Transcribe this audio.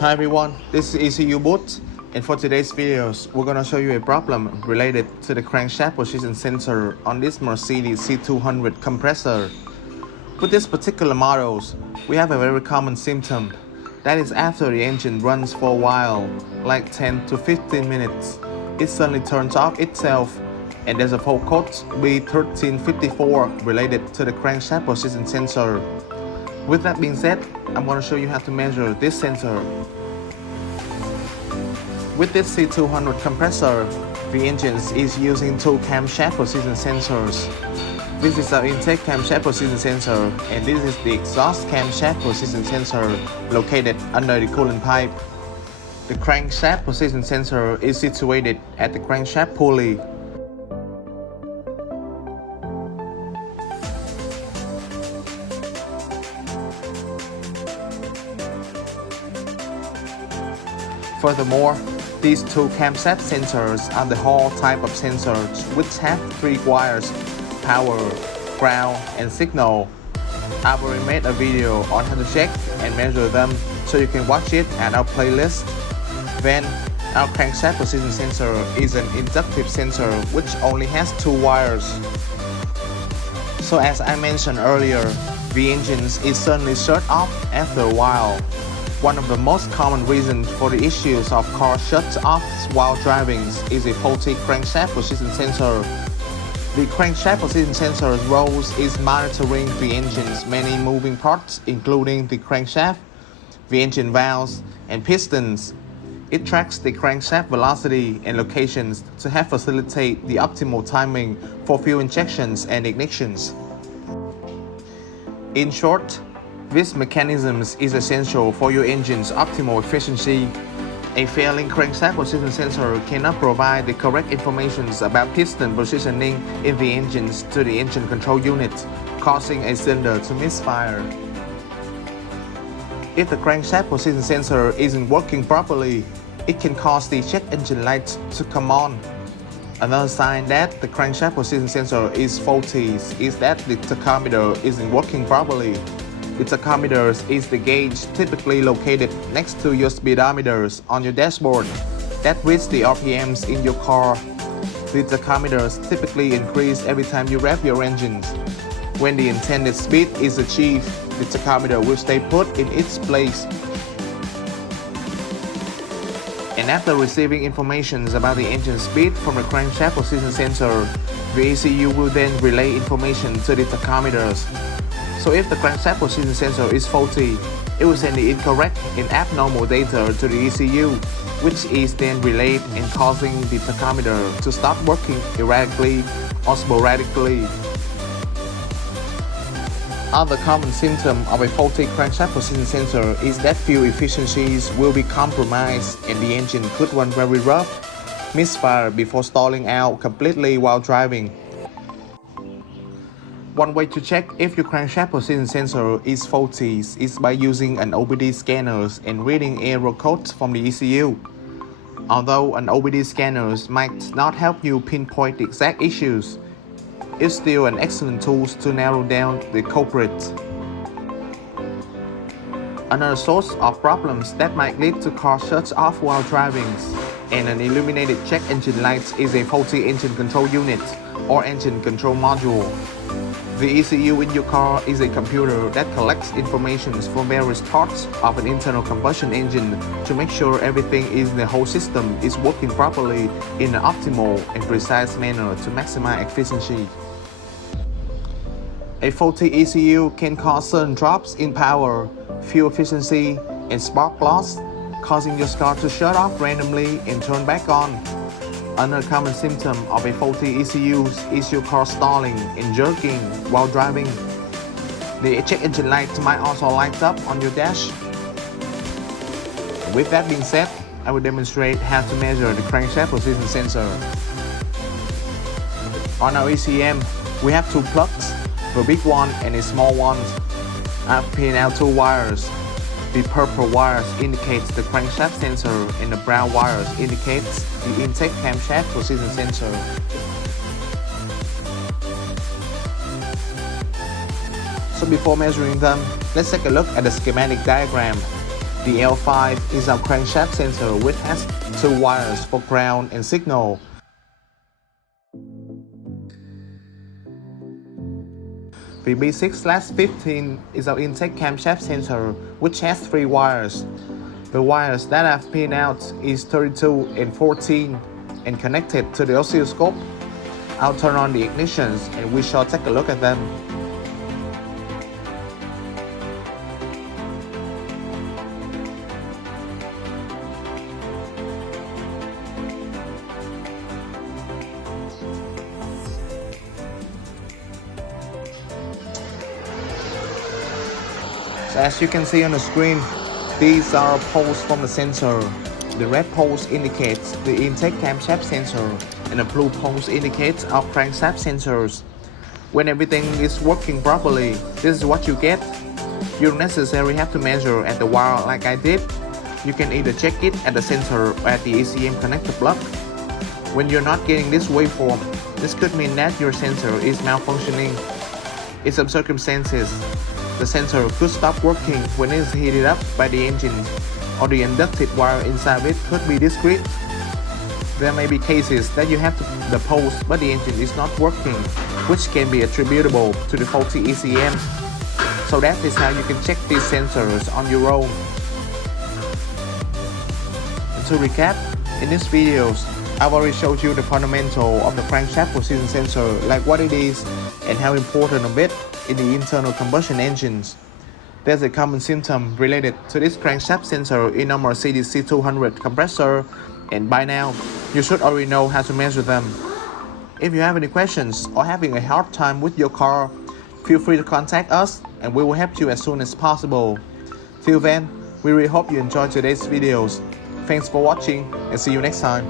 Hi everyone, this is Ecuboot, and for today's videos, we're gonna show you a problem related to the crankshaft position sensor on this Mercedes C200 Kompressor. With this particular models, we have a very common symptom. That is after the engine runs for a while, like 10 to 15 minutes, it suddenly turns off itself, and there's a fault code B1354 related to the crankshaft position sensor. With that being said, I'm going to show you how to measure this sensor. With this C200 Kompressor, the engine is using two camshaft position sensors. This is our intake camshaft position sensor, and this is the exhaust camshaft position sensor located under the coolant pipe. The crankshaft position sensor is situated at the crankshaft pulley. Furthermore, these two camshaft sensors are the Hall type of sensors which have three wires: power, ground, and signal. I've already made a video on how to check and measure them, so you can watch it at our playlist. Then, our crankshaft position sensor is an inductive sensor which only has two wires. So as I mentioned earlier, the engine is suddenly shut off after a while. One of the most common reasons for the issues of car shuts off while driving is a faulty crankshaft position sensor. The crankshaft position sensor's role is monitoring the engine's many moving parts, including the crankshaft, the engine valves, and pistons. It tracks the crankshaft velocity and locations to help facilitate the optimal timing for fuel injections and ignitions. In short, this mechanism is essential for your engine's optimal efficiency. A failing crankshaft position sensor cannot provide the correct information about piston positioning in the engine to the engine control unit, causing a cylinder to misfire. If the crankshaft position sensor isn't working properly, it can cause the check engine light to come on. Another sign that the crankshaft position sensor is faulty is that the tachometer isn't working properly. The tachometer is the gauge typically located next to your speedometers on your dashboard that reads the RPMs in your car. The tachometers typically increase every time you rev your engine. When the intended speed is achieved, the tachometer will stay put in its place. And after receiving information about the engine speed from the crankshaft position sensor, the ECU will then relay information to the tachometers. So if the crankshaft position sensor is faulty, it will send the incorrect and abnormal data to the ECU, which is then relayed and causing the tachometer to start working erratically or sporadically. Other common symptom of a faulty crankshaft position sensor is that fuel efficiencies will be compromised and the engine could run very rough, misfire before stalling out completely while driving. One way to check if your crankshaft position sensor is faulty is by using an OBD scanner and reading error codes from the ECU. Although an OBD scanner might not help you pinpoint the exact issues, it's still an excellent tool to narrow down the culprit. Another source of problems that might lead to car shuts off while driving and an illuminated check engine light is a faulty engine control unit or engine control module. The ECU in your car is a computer that collects information from various parts of an internal combustion engine to make sure everything in the whole system is working properly in an optimal and precise manner to maximize efficiency. A faulty ECU can cause sudden drops in power, fuel efficiency, and spark loss, causing your car to shut off randomly and turn back on. Another common symptom of a faulty ECU is your car stalling and jerking while driving. The check engine light might also light up on your dash. With that being said, I will demonstrate how to measure the crankshaft position sensor. On our ECM, we have two plugs, a big one and a small one. I've pinned out two wires. The purple wires indicates the crankshaft sensor and the brown wires indicates the intake camshaft position sensor. So before measuring them, let's take a look at the schematic diagram. The L5 is our crankshaft sensor which has 2 wires for ground and signal. The B6/15 is our intake camshaft sensor which has 3 wires. The wires that I've pinned out is 32 and 14 and connected to the oscilloscope. I'll turn on the ignitions and we shall take a look at them. So as you can see on the screen, these are poles from the sensor. The red poles indicates the intake camshaft sensor and the blue poles indicates our crankshaft sensors. When everything is working properly, this is what you get. You don't necessarily have to measure at the wire like I did. You can either check it at the sensor or at the ECM connector block. When you're not getting this waveform, this could mean that your sensor is malfunctioning. In some circumstances, the sensor could stop working when it is heated up by the engine, or the inducted wire inside of it could be discrete. There may be cases that you have the poles but the engine is not working, which can be attributable to the faulty ECM. So that is how you can check these sensors on your own. And to recap, in these videos, I've already showed you the fundamental of the crankshaft position sensor, like what it is and how important of it in the internal combustion engines. There's a common symptom related to this crankshaft sensor in our Mercedes C200 Kompressor, and by now, you should already know how to measure them. If you have any questions or having a hard time with your car, feel free to contact us and we will help you as soon as possible. Till then, we really hope you enjoyed today's videos. Thanks for watching and see you next time.